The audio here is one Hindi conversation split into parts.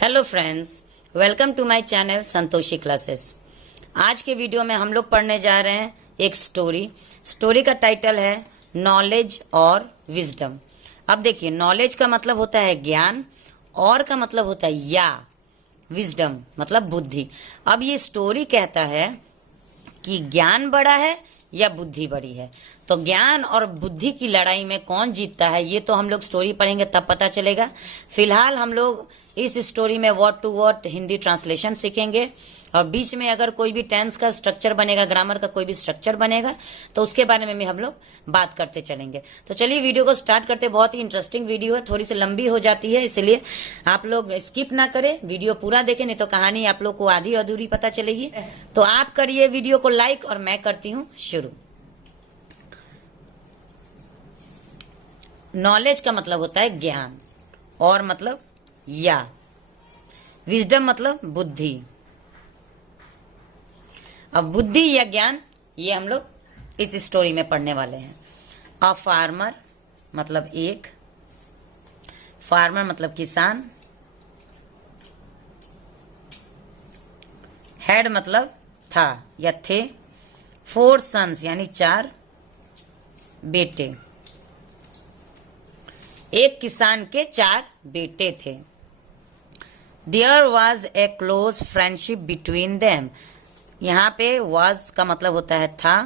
Hello friends, welcome to my channel Santoshi classes. आज के वीडियो में हम लोग पढ़ने जा रहे हैं एक स्टोरी का टाइटल है नॉलेज और विजडम। अब देखिए, नॉलेज का मतलब होता है ज्ञान और का मतलब होता है या विजडम मतलब बुद्धि। अब ये स्टोरी कहता है कि ज्ञान बड़ा है या बुद्धि बड़ी है। तो ज्ञान और बुद्धि की लड़ाई में कौन जीतता है ये तो हम लोग स्टोरी पढ़ेंगे तब पता चलेगा। फिलहाल हम लोग इस स्टोरी में word to word Hindi translation सीखेंगे और बीच में अगर कोई भी टेंस का स्ट्रक्चर बनेगा, ग्रामर का कोई भी स्ट्रक्चर बनेगा तो उसके बारे में भी हम लोग बात करते चलेंगे। तो चलिए वीडियो को स्टार्ट करते। बहुत ही इंटरेस्टिंग वीडियो है, थोड़ी सी लंबी हो जाती है, इसलिए आप लोग स्किप ना करें, वीडियो पूरा देखें, नहीं तो कहानी आप लोग को आधी अधूरी पता चलेगी। तो आप करिए वीडियो को लाइक और मैं करती हूँ शुरू। नॉलेज का मतलब होता है ज्ञान और मतलब या विजडम मतलब बुद्धि। अब बुद्धि या ज्ञान ये हम लोग इस स्टोरी में पढ़ने वाले हैं। अ फार्मर मतलब एक, फार्मर मतलब किसान, हैड मतलब था या थे, 4 सन्स यानी 4 बेटे। एक किसान के 4 बेटे थे। There was a close friendship between them. यहाँ पे वॉज का मतलब होता है था,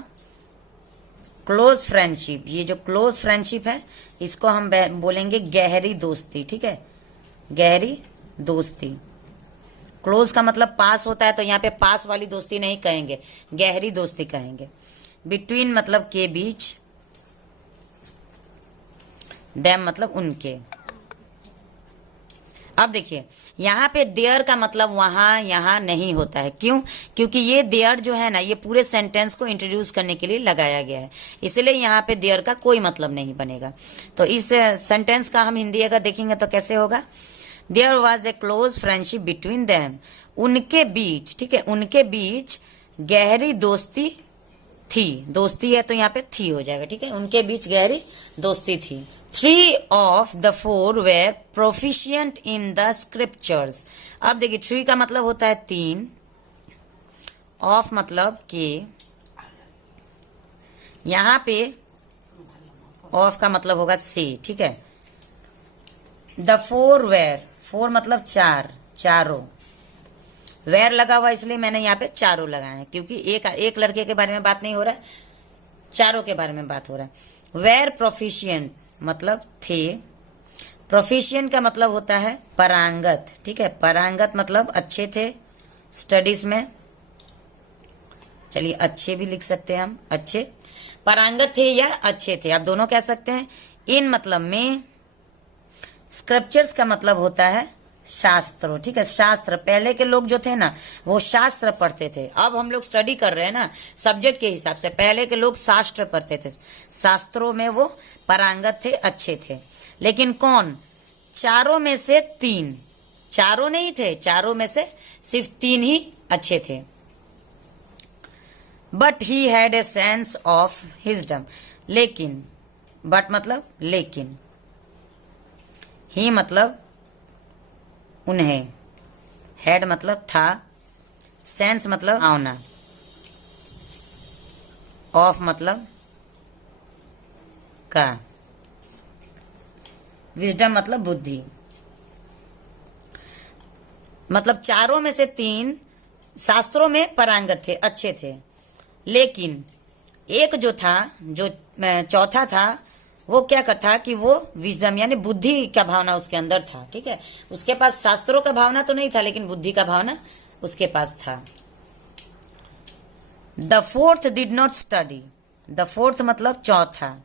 क्लोज फ्रेंडशिप, ये जो क्लोज फ्रेंडशिप है इसको हम बोलेंगे गहरी दोस्ती। ठीक है, गहरी दोस्ती। क्लोज का मतलब पास होता है, तो यहाँ पे पास वाली दोस्ती नहीं कहेंगे, गहरी दोस्ती कहेंगे। बिटवीन मतलब के बीच, देम मतलब उनके। अब देखिए, यहाँ पे देयर का मतलब वहां यहां नहीं होता है। क्यों? क्योंकि ये देयर जो है ना, ये पूरे सेंटेंस को इंट्रोड्यूस करने के लिए लगाया गया है, इसलिए यहाँ पे देयर का कोई मतलब नहीं बनेगा। तो इस सेंटेंस का हम हिंदी अगर देखेंगे तो कैसे होगा? There was a close friendship between them. उनके बीच, ठीक है, उनके बीच गहरी दोस्ती थी। दोस्ती है तो यहाँ पे थी हो जाएगा। ठीक है, उनके बीच गहरी दोस्ती थी। 3 of the 4 were proficient in the scriptures। अब देखिए, 3 का मतलब होता है 3, ऑफ मतलब के, यहाँ पे ऑफ का मतलब होगा से। ठीक है, द 4 were, 4 मतलब 4, चारों, वेर लगा हुआ इसलिए मैंने यहाँ पे चारों लगाए हैं, क्योंकि एक लड़के के बारे में बात नहीं हो रहा है, चारों के बारे में बात हो रहा है। वेर प्रोफिशिएंट मतलब थे। प्रोफिशिएंट का मतलब होता है पारंगत। ठीक है, पारंगत मतलब अच्छे थे स्टडीज में। चलिए अच्छे भी लिख सकते हैं हम, अच्छे, पारंगत थे या अच्छे थे, आप दोनों कह सकते हैं। इन मतलब में। स्क्रिप्चर्स का मतलब होता है शास्त्रों। ठीक है, शास्त्र, पहले के लोग जो थे ना वो शास्त्र पढ़ते थे। अब हम लोग स्टडी कर रहे हैं ना सब्जेक्ट के हिसाब से, पहले के लोग शास्त्र पढ़ते थे, शास्त्रों में वो पारंगत थे, अच्छे थे। लेकिन कौन? चारों में से 3, चारों नहीं थे, चारों में से सिर्फ 3 ही अच्छे थे। But he had a sense of wisdom. लेकिन, बट मतलब लेकिन, ही मतलब उन्हें, हैड मतलब था, सेंस मतलब आना, ऑफ मतलब का, विजडम मतलब बुद्धि। मतलब चारों में से 3 शास्त्रों में पारंगत थे, अच्छे थे। लेकिन एक जो था, जो चौथा था, वो क्या था कि वो विजडम यानी बुद्धि का भावना उसके अंदर था। ठीक है, उसके पास शास्त्रों का भावना तो नहीं था, लेकिन बुद्धि का भावना उसके पास था। The 4th did not study. The 4th मतलब चौथा,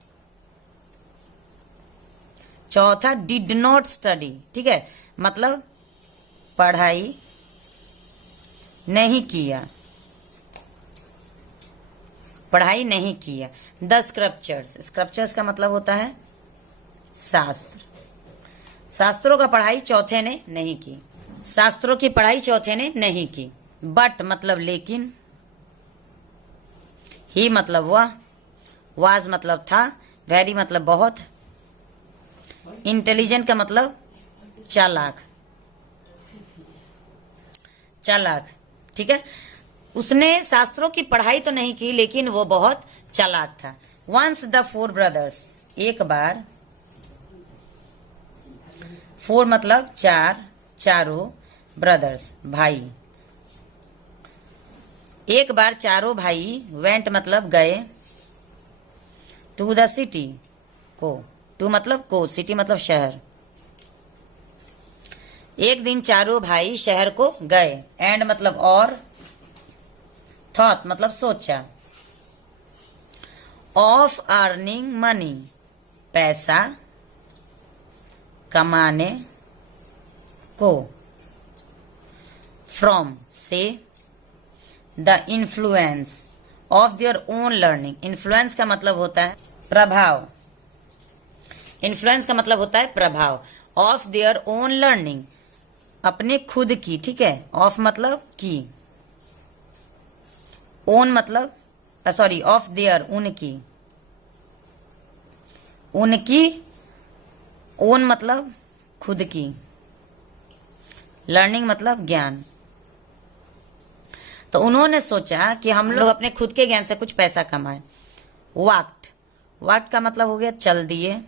चौथा डिड नॉट स्टडी। ठीक है, मतलब पढ़ाई नहीं किया, पढ़ाई नहीं किया। द स्क्रिप्चर्स, स्क्रिप्चर्स का मतलब होता है शास्त्र, शास्त्रों का पढ़ाई चौथे ने नहीं की, शास्त्रों की पढ़ाई चौथे ने नहीं की। बट मतलब लेकिन, ही मतलब वह, वाज मतलब था, वेरी मतलब बहुत, इंटेलिजेंट का मतलब चालाक, चालाक, ठीक है। उसने शास्त्रों की पढ़ाई तो नहीं की, लेकिन वो बहुत चालाक था। वंस द फोर ब्रदर्स, एक बार, फोर मतलब चार, चारों, ब्रदर्स भाई, एक बार चारों भाई, वेंट मतलब गए, टू द सिटी, को, टू मतलब को, सिटी मतलब शहर, एक दिन चारों भाई शहर को गए, एंड मतलब और, थॉट मतलब सोचा, ऑफ अर्निंग मनी, पैसा कमाने को, फ्रॉम से, the influence of their own learning, influence का मतलब होता है प्रभाव, इन्फ्लुएंस का मतलब होता है प्रभाव, ऑफ देयर ओन लर्निंग, अपने खुद की, ठीक है। ऑफ मतलब की, ओन मतलब सॉरी, ऑफ देयर उनकी, उनकी, ओन मतलब खुद की, लर्निंग मतलब ज्ञान। तो उन्होंने सोचा कि हम लोग अपने खुद के ज्ञान से कुछ पैसा कमाएं। वॉक्ड, वॉक्ड का मतलब हो गया चल दिए,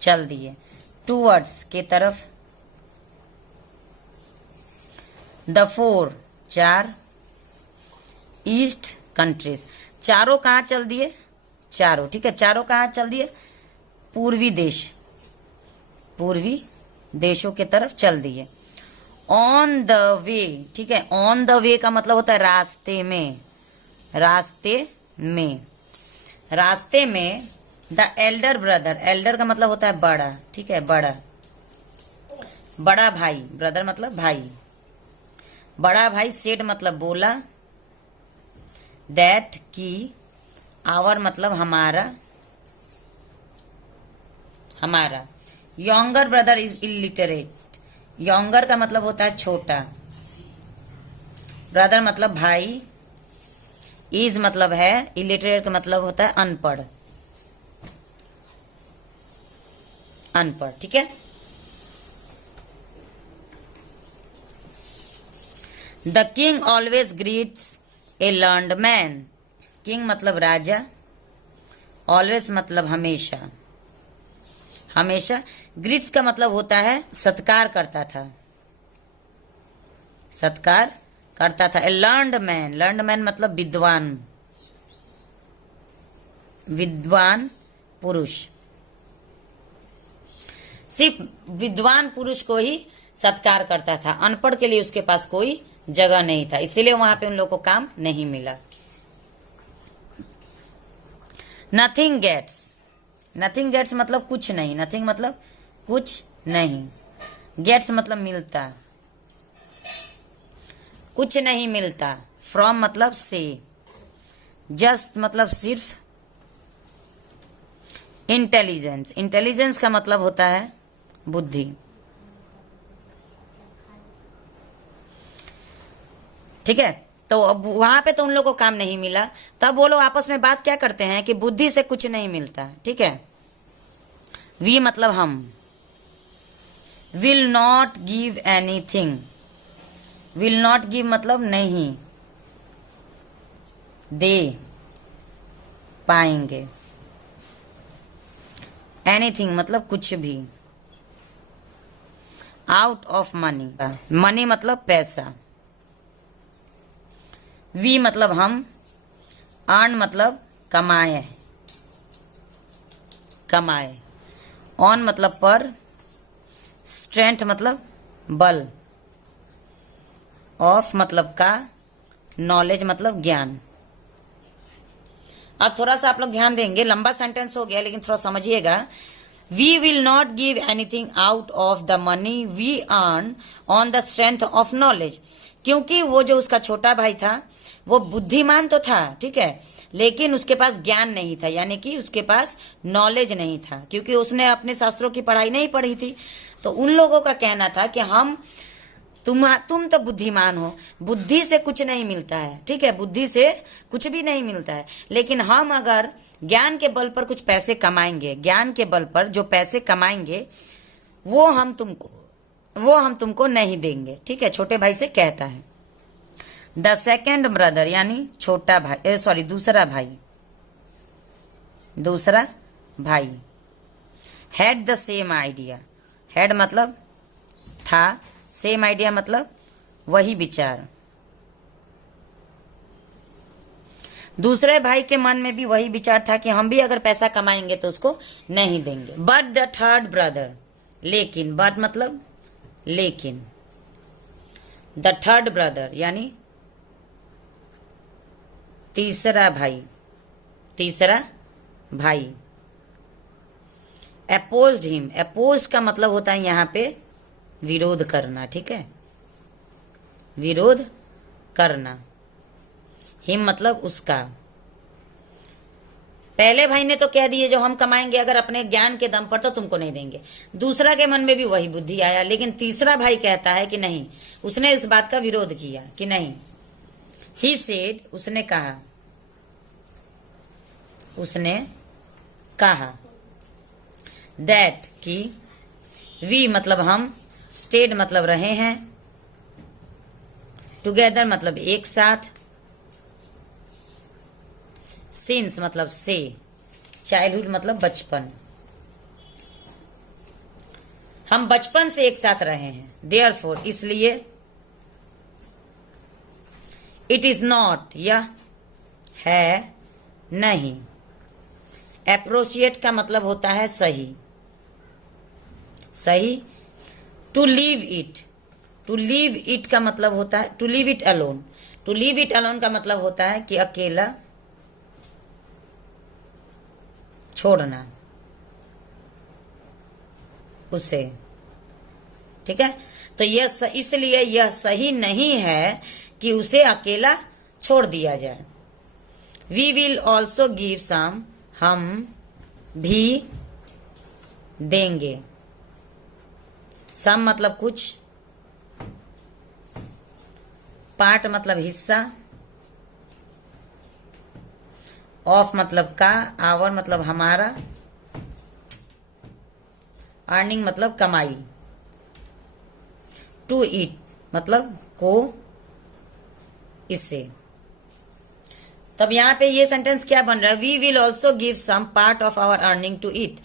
चल दिए, टूवर्ड्स के तरफ, द फोर चार, ईस्ट कंट्रीज, चारों कहाँ चल दिए, चारों, ठीक है, चारों कहाँ चल दिए, पूर्वी देश, पूर्वी देशों के तरफ चल दिए। ऑन द वे, ठीक है, ऑन द वे का मतलब होता है रास्ते में, रास्ते में, रास्ते में, द एल्डर ब्रदर, एल्डर का मतलब होता है बड़ा, ठीक है, बड़ा, बड़ा भाई, ब्रदर मतलब भाई, बड़ा भाई, सेड मतलब बोला, दैट की, आवर मतलब हमारा, हमारा, younger brother is illiterate, younger का मतलब होता है छोटा, ब्रदर मतलब भाई, इज मतलब है, इलिटरेट का मतलब होता है अनपढ़, अनपढ़, ठीक है। The king always greets A learned man, king मतलब राजा, ऑलवेज मतलब हमेशा, हमेशा, ग्रीट्स का मतलब होता है सत्कार करता था, सत्कार करता था। ए लर्नड मैन, लर्नड मैन मतलब विद्वान, विद्वान पुरुष, सिर्फ विद्वान पुरुष को ही सत्कार करता था, अनपढ़ के लिए उसके पास कोई जगह नहीं था, इसीलिए वहां पे उन लोगों को काम नहीं मिला। नथिंग गेट्स, नथिंग गेट्स मतलब कुछ नहीं, नथिंग मतलब कुछ नहीं, गेट्स मतलब मिलता, कुछ नहीं मिलता, फ्रॉम मतलब से, जस्ट मतलब सिर्फ, इंटेलिजेंस, इंटेलिजेंस का मतलब होता है बुद्धि, ठीक है। तो अब वहां पे तो उन लोगों को काम नहीं मिला, तब वो लोग आपस में बात क्या करते हैं कि बुद्धि से कुछ नहीं मिलता, ठीक है। वी मतलब हम, will not give anything, will not give मतलब नहीं दे पाएंगे, एनीथिंग मतलब कुछ भी, आउट ऑफ मनी, मनी मतलब पैसा, वी मतलब हम, अर्न मतलब कमाए, कमाए, ऑन मतलब पर, स्ट्रेंथ मतलब बल, ऑफ मतलब का, नॉलेज मतलब ज्ञान। अब थोड़ा सा आप लोग ध्यान देंगे, लंबा सेंटेंस हो गया लेकिन थोड़ा समझिएगा। We will not give anything out of the money we earn on the strength of knowledge, क्योंकि वो जो उसका छोटा भाई था वो बुद्धिमान तो था, ठीक है, लेकिन उसके पास ज्ञान नहीं था, यानी कि उसके पास नॉलेज नहीं था, क्योंकि उसने अपने शास्त्रों की पढ़ाई नहीं पढ़ी थी। तो उन लोगों का कहना था कि हम तुम तो बुद्धिमान हो, बुद्धि से कुछ नहीं मिलता है, ठीक है, बुद्धि से कुछ भी नहीं मिलता है, लेकिन हम अगर ज्ञान के बल पर कुछ पैसे कमाएंगे, ज्ञान के बल पर जो पैसे कमाएंगे वो हम तुमको वो हम तुमको नहीं देंगे, ठीक है, छोटे भाई से कहता है। द सेकेंड ब्रदर यानी छोटा भाई, सॉरी दूसरा भाई, दूसरा भाई had the same idea, had मतलब था, सेम आइडिया मतलब वही विचार, दूसरे भाई के मन में भी वही विचार था कि हम भी अगर पैसा कमाएंगे तो उसको नहीं देंगे। बट द थर्ड ब्रदर, लेकिन, बट मतलब लेकिन, द थर्ड ब्रदर यानी तीसरा भाई, तीसरा भाई अपोज्ड हिम, अपोज का मतलब होता है यहां पे विरोध करना, ठीक है, विरोध करना, हिम मतलब उसका। पहले भाई ने तो कह दिए जो हम कमाएंगे अगर अपने ज्ञान के दम पर तो तुमको नहीं देंगे, दूसरा के मन में भी वही बुद्धि आया, लेकिन तीसरा भाई कहता है कि नहीं, उसने इस बात का विरोध किया कि नहीं। ही सेड, उसने कहा, उसने कहा, दैट कि, वी मतलब हम, स्टेड मतलब रहे हैं, टुगेदर मतलब एक साथ, सिंस मतलब से, चाइल्डहुड मतलब बचपन, हम बचपन से एक साथ रहे हैं। देयरफॉर इसलिए, इट इज नॉट यह है नहीं, एप्रोचिएट का मतलब होता है सही, सही, to leave it, to leave it का मतलब होता है to leave it alone, to leave it alone का मतलब होता है कि अकेला छोड़ना उसे, ठीक है, तो यह इसलिए यह सही नहीं है कि उसे अकेला छोड़ दिया जाए। We will also give some, हम भी देंगे, सम मतलब कुछ, पार्ट मतलब हिस्सा, ऑफ मतलब का, आवर मतलब हमारा, अर्निंग मतलब कमाई, टू इट मतलब को, इससे। तब यहां पे ये सेंटेंस क्या बन रहा है, we will also give some part of our earning to it,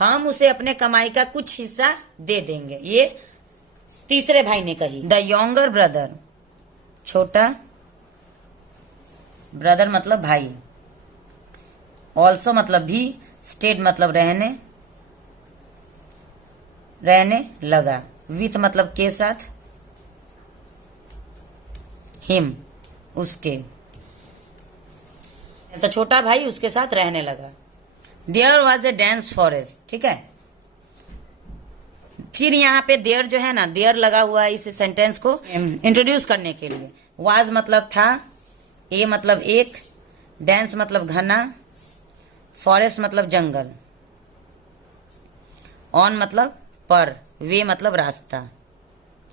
हम उसे अपने कमाई का कुछ हिस्सा दे देंगे, ये तीसरे भाई ने कही। द यंगर ब्रदर, छोटा ब्रदर मतलब भाई, ऑल्सो मतलब भी, स्टेड मतलब रहने, रहने लगा, विथ मतलब के साथ, हिम उसके, तो छोटा भाई उसके साथ रहने लगा। There was a dense forest, ठीक है, फिर यहाँ पे देयर जो है ना, देयर लगा हुआ है इस सेंटेंस को इंट्रोड्यूस करने के लिए। वाज मतलब था, ए मतलब एक, डेंस मतलब घना, फॉरेस्ट मतलब जंगल, ऑन मतलब पर, वे मतलब रास्ता,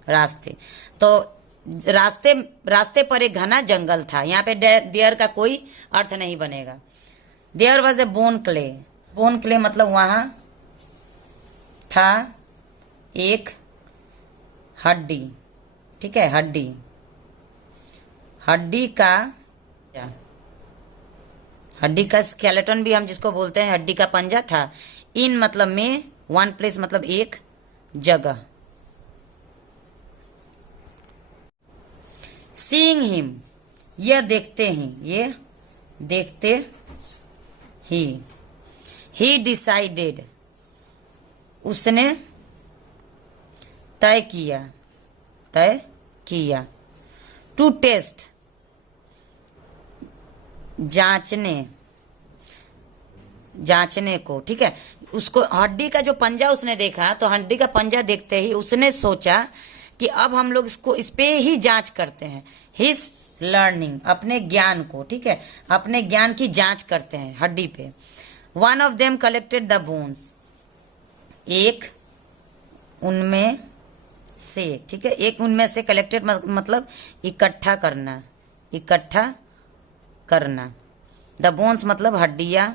रास्ते, तो रास्ते पर एक घना जंगल था। यहाँ पे देयर का कोई अर्थ नहीं बनेगा। There was a bone clay, bone clay मतलब वहां था एक हड्डी, ठीक है, हड्डी, हड्डी का, हड्डी का स्केलेटन भी हम जिसको बोलते हैं, हड्डी का पंजा था। इन मतलब में, वन प्लेस मतलब एक जगह। सीइंग हिम, यह देखते ही, ये देखते ही डिसाइडेड, उसने तय किया, टू टेस्ट जांचने को, ठीक है, उसको हड्डी का जो पंजा उसने देखा, तो हड्डी का पंजा देखते ही उसने सोचा कि अब हम लोग इसको इस पे ही जांच करते हैं। हिज लर्निंग, अपने ज्ञान को, ठीक है, अपने ज्ञान की जांच करते हैं हड्डी पे। One of them collected the bones, एक उनमें से, ठीक है, एक उनमें से, कलेक्टेड मतलब इकट्ठा करना, इकट्ठा करना। द बोन्स मतलब हड्डियां,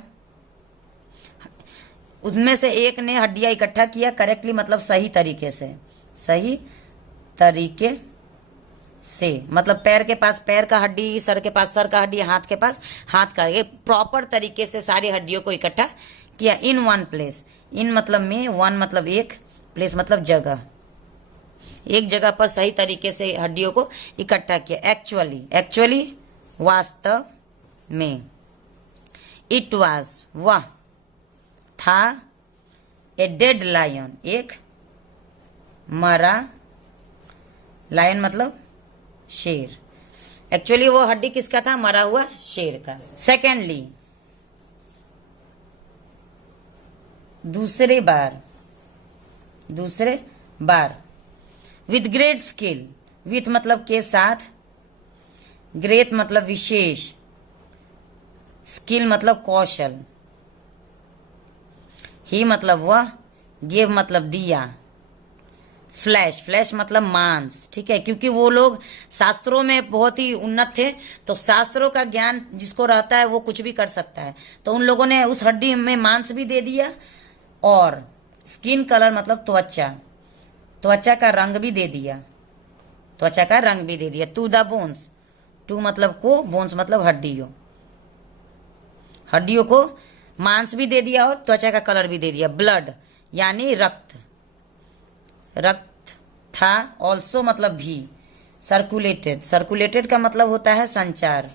उसमें से एक ने हड्डियां इकट्ठा किया करेक्टली मतलब सही तरीके से, सही तरीके से मतलब पैर के पास पैर का हड्डी, सर के पास सर का हड्डी, हाथ के पास हाथ का, ये प्रॉपर तरीके से सारी हड्डियों को इकट्ठा किया इन वन प्लेस। इन मतलब में, वन मतलब एक, प्लेस मतलब जगह, एक जगह पर सही तरीके से हड्डियों को इकट्ठा किया। एक्चुअली, एक्चुअली वास्तव में, इट वाज वह था, ए डेड लायन एक मरा, लायन मतलब शेर, एक्चुअली वो हड्डी किसका था, मरा हुआ शेर का। सेकेंडली, दूसरे बार, दूसरे बार, विथ ग्रेट स्किल, विथ मतलब के साथ, ग्रेट मतलब विशेष, स्किल मतलब कौशल, ही मतलब वह, गिव मतलब दिया, फ्लैश, फ्लैश मतलब मांस, ठीक है, क्योंकि वो लोग शास्त्रों में बहुत ही उन्नत थे, तो शास्त्रों का ज्ञान जिसको रहता है वो कुछ भी कर सकता है, तो उन लोगों ने उस हड्डी में मांस भी दे दिया, और स्किन कलर मतलब त्वचा, त्वचा का रंग भी दे दिया, त्वचा का रंग भी दे दिया। टू द बोन्स, टू मतलब को, बोन्स मतलब हड्डियों, हड्डियों को मांस भी दे दिया और त्वचा का कलर भी दे दिया। ब्लड यानी रक्त, रक्त था, ऑल्सो मतलब भी, सर्कुलेटेड, सर्कुलेटेड का मतलब होता है संचार,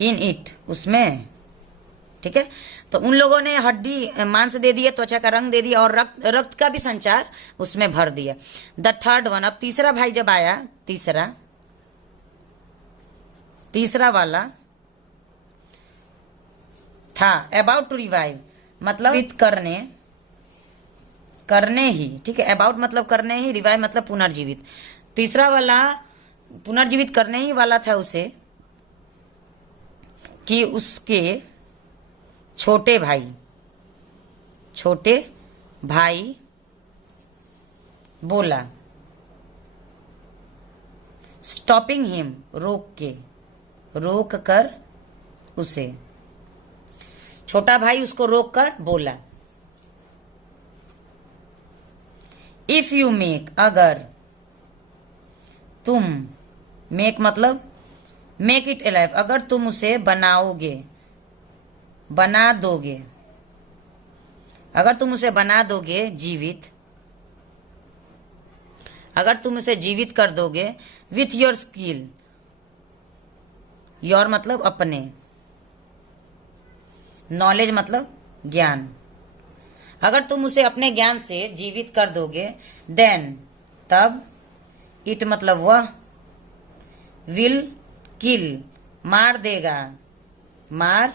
इन इट उसमें, ठीक है, तो उन लोगों ने हड्डी मांस दे दिया, त्वचा का रंग दे दिया और रक्त, रक्त का भी संचार उसमें भर दिया। द थर्ड वन, अब तीसरा भाई जब आया, तीसरा, तीसरा वाला था, अबाउट टू रिवाइव मतलब विथ करने, करने ही, ठीक है, अबाउट मतलब करने ही, रिवाइव मतलब पुनर्जीवित। तीसरा वाला पुनर्जीवित करने ही वाला था उसे, कि उसके छोटे भाई, छोटे भाई बोला, स्टॉपिंग हिम रोक के, रोक कर उसे, छोटा भाई उसको रोक कर बोला, इफ यू मेक अगर तुम, मेक मतलब मेक इट अलाइव, अगर तुम उसे बनाओगे, बना दोगे, अगर तुम उसे बना दोगे जीवित, अगर तुम उसे जीवित कर दोगे, विथ योर स्किल, योर मतलब अपने, नॉलेज मतलब ज्ञान, अगर तुम उसे अपने ज्ञान से जीवित कर दोगे, देन तब, इट मतलब वह, विल किल मार देगा, मार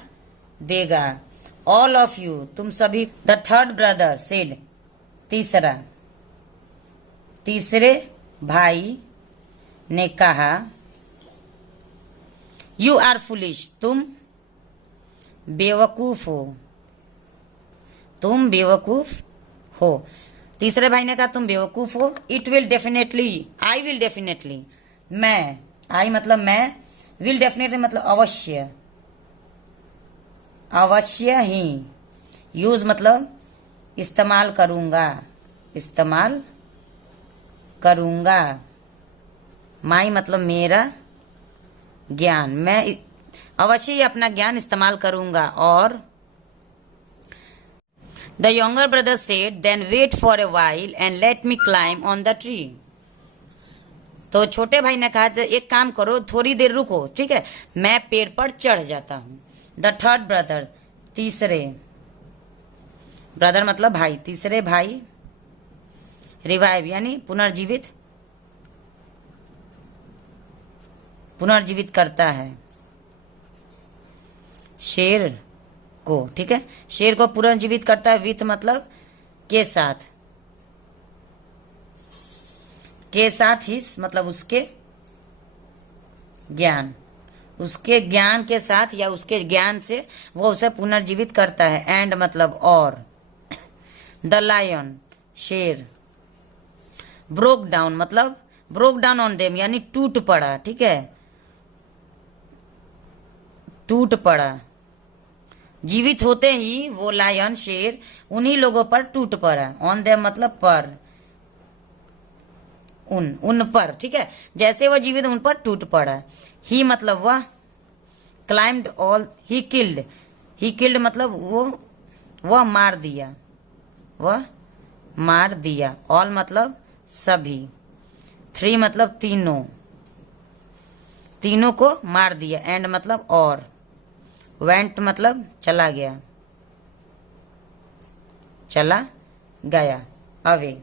देगा, ऑल ऑफ यू तुम सभी। द थर्ड ब्रदर सेड तीसरा, तीसरे भाई ने कहा, यू आर फुलिश तुम बेवकूफ हो, तुम बेवकूफ हो। तीसरे भाई ने कहा तुम बेवकूफ हो। It will definitely, I will definitely, मैं, आई मतलब मैं, विल डेफिनेटली मतलब अवश्य, अवश्य ही, यूज मतलब इस्तेमाल करूंगा, इस्तेमाल करूंगा, माई मतलब मेरा ज्ञान, मैं अवश्य ही अपना ज्ञान इस्तेमाल करूंगा। और the younger brother said, then wait for a while and let me climb on the tree. तो छोटे भाई ने कहा एक काम करो, थोड़ी देर रुको, ठीक है, मैं पेड़ पर चढ़ जाता हूं। द थर्ड ब्रदर तीसरे, ब्रदर मतलब भाई, तीसरे भाई, रिवाइव यानी पुनर्जीवित, पुनर्जीवित करता है शेर को, ठीक है, शेर को पुनर्जीवित करता है, विथ मतलब के साथ, के साथ ही मतलब उसके ज्ञान, उसके ज्ञान के साथ या उसके ज्ञान से वो उसे पुनर्जीवित करता है। एंड मतलब और, द लायन शेर, ब्रोक डाउन मतलब ब्रोक डाउन ऑन देम यानी टूट पड़ा, ठीक है, टूट पड़ा, जीवित होते ही वो लायन शेर उन्हीं लोगों पर टूट पड़ा। ऑन देम मतलब पर, उन पर, ठीक है। जैसे वो जीवित उन पर टूट पड़ा। ही मतलब वह, क्लाइम्ड ऑल, ही किल्ड मतलब वह मार दिया, वह मार दिया। ऑल मतलब सभी। 3 मतलब तीनों को मार दिया। एंड मतलब और। वेंट मतलब चला गया, अवे,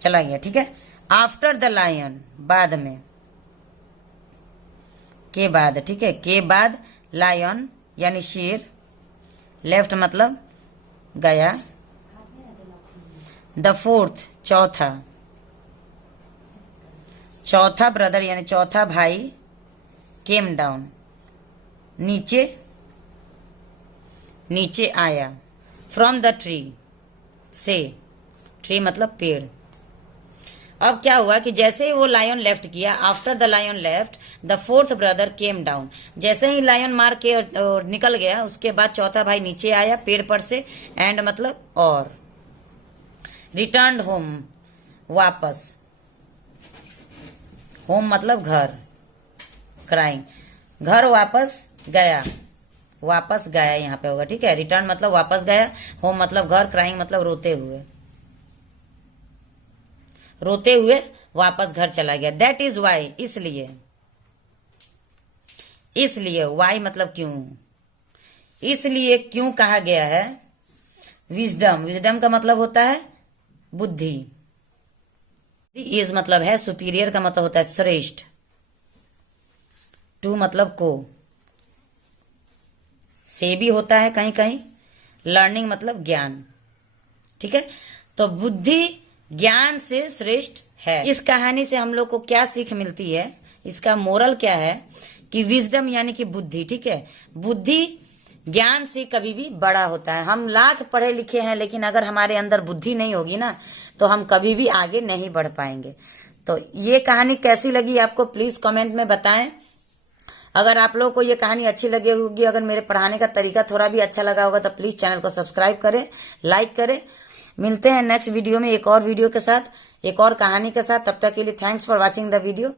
चला गया, ठीक है। आफ्टर द लायन बाद में, के बाद, ठीक है, के बाद लायन यानी शेर, लेफ्ट मतलब गया। द फोर्थ चौथा ब्रदर यानी चौथा भाई, केम डाउन नीचे आया। फ्रॉम द ट्री से, ट्री मतलब पेड़। अब क्या हुआ कि जैसे ही वो लायन लेफ्ट किया, after the lion left the fourth brother came down, जैसे ही लायन मार के और निकल गया, उसके बाद चौथा भाई नीचे आया पेड़ पर से। एंड मतलब और। रिटर्न होम वापस, होम मतलब घर, क्राइंग, घर वापस गया यहाँ पे होगा, ठीक है। रिटर्न मतलब वापस गया, होम मतलब घर, क्राइंग मतलब रोते हुए वापस घर चला गया। दैट इज वाई, इसलिए वाई मतलब क्यों, इसलिए क्यों कहा गया है। विजडम का मतलब होता है बुद्धि। इज मतलब है सुपीरियर का मतलब होता है श्रेष्ठ। टू मतलब को, से भी होता है कहीं कहीं। लर्निंग मतलब ज्ञान, ठीक है। तो बुद्धि ज्ञान से श्रेष्ठ है। इस कहानी से हम लोग को क्या सीख मिलती है, इसका मोरल क्या है कि विजडम यानी कि बुद्धि, ठीक है। बुद्धि ज्ञान से कभी भी बड़ा होता है। हम लाख पढ़े लिखे हैं, लेकिन अगर हमारे अंदर बुद्धि नहीं होगी ना, तो हम कभी भी आगे नहीं बढ़ पाएंगे। तो ये कहानी कैसी लगी आपको प्लीज कमेंट में बताएं। अगर आप लोगों को ये कहानी अच्छी लगी होगी, अगर मेरे पढ़ाने का तरीका थोड़ा भी अच्छा लगा होगा, तो प्लीज चैनल को सब्सक्राइब करें, लाइक करें। मिलते हैं नेक्स्ट वीडियो में एक और वीडियो के साथ, एक और कहानी के साथ। तब तक के लिए thanks for watching the video.